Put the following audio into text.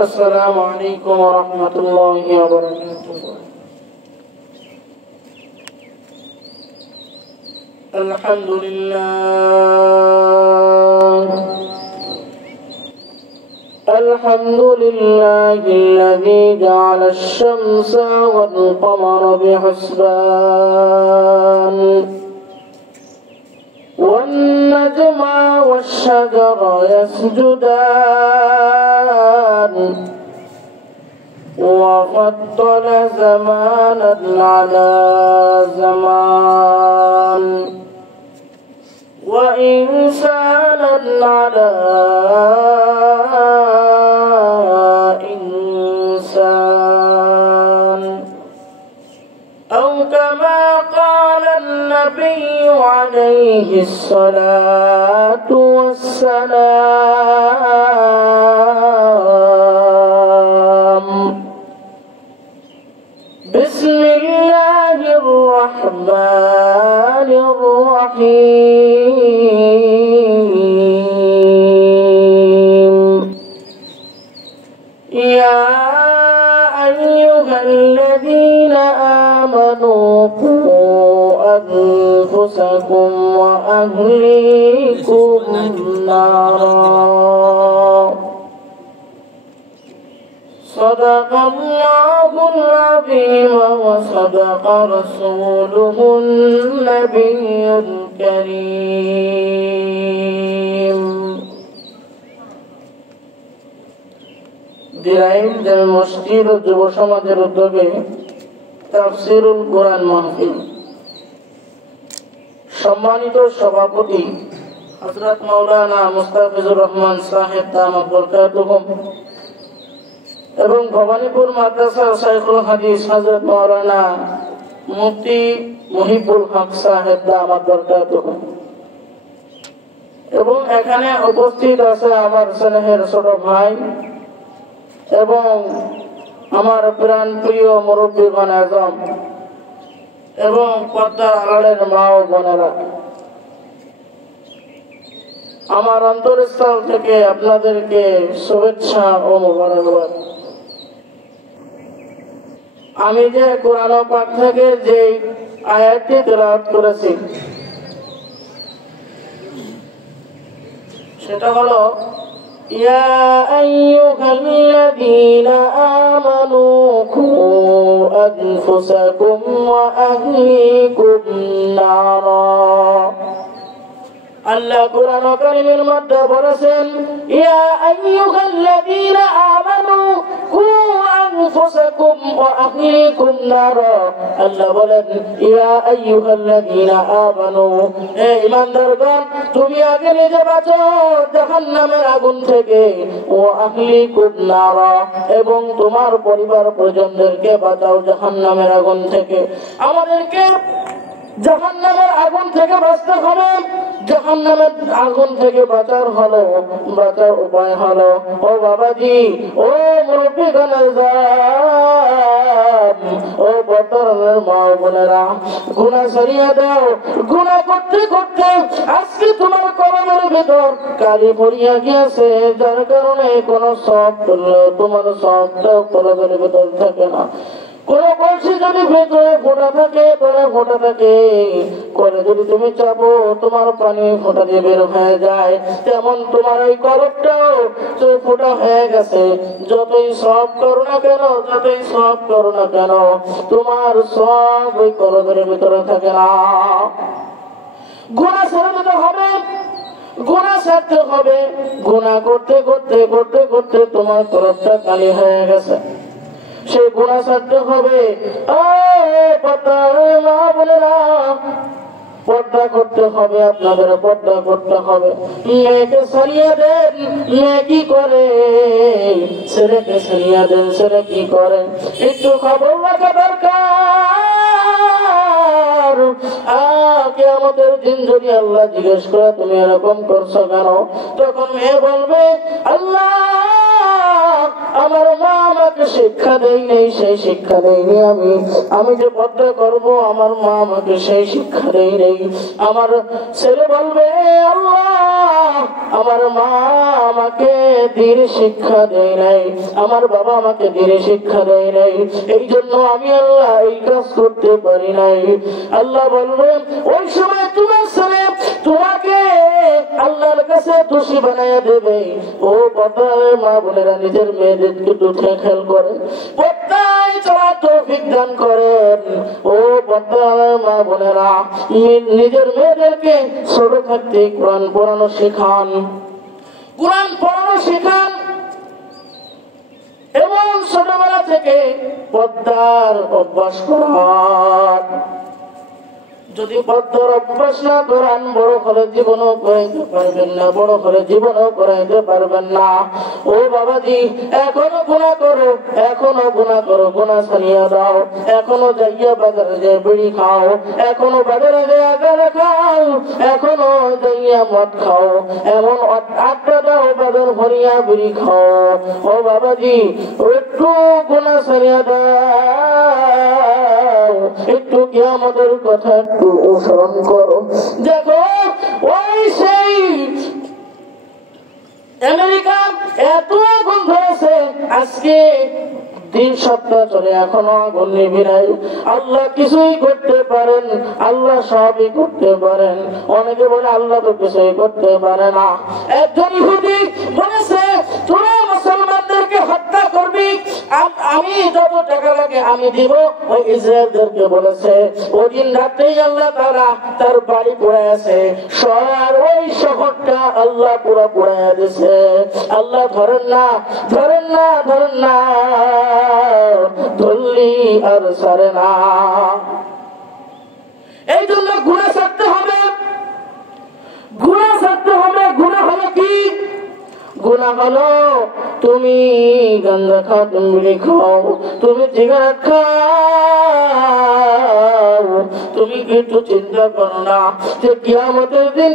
السلام عليكم ورحمة الله وبركاته. الحمد لله الذي جعل الشمس والقمر بحسبان والنجم والشجر يسجدان وفضل زمانا على زمان وإنسانا على إنسان أو كما قال النبي عليه الصلاة والسلام. بسم الله الرحمن الرحيم. يا أيها الذين آمنوا قوا أنفسكم وأهليكم نارا. صدق الله العظيم وصدق رسوله النبي الكريم. দিরাইম জামে মসজিদ ও যুব সমাজের উদ্যোগে তাফসীরুল কোরআন মাহফিল। সম্মানিত সভাপতি হযরত মাওলানা মুস্তাফিজুর রহমান সাহেব দামাত বরকাতুহুম এবং ভবানীপুর মাদ্রাসা শাইখুল হাদিস হযরত মাওলানা মুফতি মুহিবুল হক সাহেব দামাত বরকাতুহুম এবং এখানে উপস্থিত আছে আমার স্নেহের ছোট ভাই এবং আমার প্রাণ প্রিয় মুরব্বিগণ আযম এবং পর্দার আড়ালের মা ও বোনেরা, আমার অন্তরস্থল থেকে আপনাদেরকে শুভেচ্ছা ও মোবারকবাদ। আমি যে কোরআন পাক থেকে যে আয়াতটি তেলাওয়াত করেছি সেটা হলো يا أيها الذين آمنوا قوا أنفسكم وأهليكم نارا. আল্লাহ কোরআন কারীমের মধ্যে বলেছেন ইয়া আইয়ুহাল্লাযীনা আমানু কু আনফুসাকুম ওয়া আহলিকুম নারা। আল্লাহ বলেন ইয়া আইয়ুহাল্লাযীনা আমানু, হে ঈমানদারগণ, তুমি আগে নিজে বাঁচো জাহান্নামের আগুন থেকে, ওয়া আহলিকুম নারা, এবং তোমার পরিবার পরিজনদেরকে বাঁচাও জাহান্নামের আগুন থেকে। আমাদেরকে জাহান্নামের আগুন থেকে বাঁচতে হবে। জাহান্নামের আগুন থেকে বাঁচার উপায় হলো, ও বাবাজি, ও মুরব্বিগণ আযম, ও বর্তমানের মা বোনেরা, গুনাহ ছাড়িয়ে দাও। গুনাহ করতে করতে আজকে তোমার কলমের ভিতর কালি পড়িয়া গিয়েছে, যার কারণে কোনো সওয়াব করলেও তোমার সওয়াবটাও কলমের ভিতর থাকে না। কোন কলসি যদি ভেতরে ফোঁটা থাকে, তলে ফোঁটা থাকে, করে যদি তুমি চাপো তোমার পানি ফোঁটা দিয়ে বের হয়ে যায়, তেমন তোমার এই কলবটাও ফোঁটা হয়ে গেছে। যতই সওয়াব করো না কেন, তোমার সব ওই কলবের ভিতরে থাকে না। গুনাহ ছেড়ে দিতে হবে, গুনাহ ছাড়তে হবে। গুনাহ করতে করতে করতে করতে তোমার কলবটা কালি হয়ে গেছে, সেই গুনাহ ছাড়তে হবে। পর্দা করতে হবে, আপনাদের পর্দা করতে হবে। মেয়েকে ছাড়িয়ে দেন, মেয়ে কি করে? ছেলেকে ছাড়িয়ে দেন, ছেলে কি করে? একটু খবর রাখা দরকার। কিয়ামতের দিন যদি আল্লাহ জিজ্ঞেস করে তুমি এরকম করছো কেন, তখন মেয়ে বলবে আল্লাহ আমার মা আমাকে শিক্ষা দেয়নি, সেই শিক্ষা দেয়নি আমি যে পর্দা করব আমার মা আমাকে সেই শিক্ষা দেয়নি। আমার ছেলে বলবে আল্লাহ আমার মা আমাকে দ্বীনের শিক্ষা দেয় নাই, আমার বাবা আমাকে দ্বীনের শিক্ষা দেয় নাই, এই জন্য আমি আল্লাহ এই কাজ করতে পারি নাই। আল্লাহ বলবেন ওই সময় তোমার ছেলে তোমাকে আল্লাহর কাছে দোষী বানাইয়া দেবে। ও পর্দার মা বোনেরা নিজের মেয়েদের দুটো খেয়াল করেন, পর্দায় চলার তৌফিক দান করেন। ও পর্দার মা বোনেরা নিজের মেয়েদেরকে ছোট থাকতে কোরআন পড়ানো শেখান, কোরআন পড়ানো শেখান এবং ছোটবেলা থেকে পর্দার অভ্যাস করান। যদি পর্দার অভ্যাস না করান বড় করে জীবনও করাইতে পারবেন না, বড় করে জীবনও করাইতে পারবেন না। ও বাবাজি এখনো গুনাহ করো, এখনো গুনাহ করো, গুনাহ ছাড়িয়ে দাও। এখনো যাইয়া বাজারে যে বিড়ি খাও, এখনো বাজারে যে আগারে খাও, এখনো যাইয়া মদ খাও, এমন আড্ডা দাও বাজার ভরিয়া বিড়ি খাও। ও বাবাজি একটু গুনাহ ছাড়িয়ে দাও, একটু কিয়ামতের কথা অনুসরণ করো। দেখো ওই সেই আমেরিকা এত আগুন ধরেছে, আজকে 3 সপ্তাহ চলে এখনো আগুন নিভে নাই। আল্লাহ কিছুই করতে পারেন, আল্লাহ সবই করতে পারেন। অনেকে বলে আল্লাহ তো কিছুই করতে পারে না। একজন ইহুদি বলেছে তোরা মুসলমানদেরকে হত্যা করবি, আমি যত টাকা লাগে আমি দিব। ওই ইসরায়েলদেরকে বলেছে ওই দিন রাতেই আল্লাহ তাআলা তার বাড়ি পোড়াইছে, শহর ওই শহরটা আল্লাহ পুরো পোড়াইয়া দিয়েছে। আল্লাহ ধরেন না, ধরেন না, ধরেন না, ধরলি আর ছাড়ে না। এই জন্য গুনাহ ছাড়তে হবে, গুনাহ ছাড়তে হবে। গুনাহ হলো কি? গুনাহ হলো তুমি গাঁজা খাও, তুমি বিড়ি খাও, তুমি সিগারেট খাও, তুমি একটু চিন্তা করো না যে কিয়ামতের দিন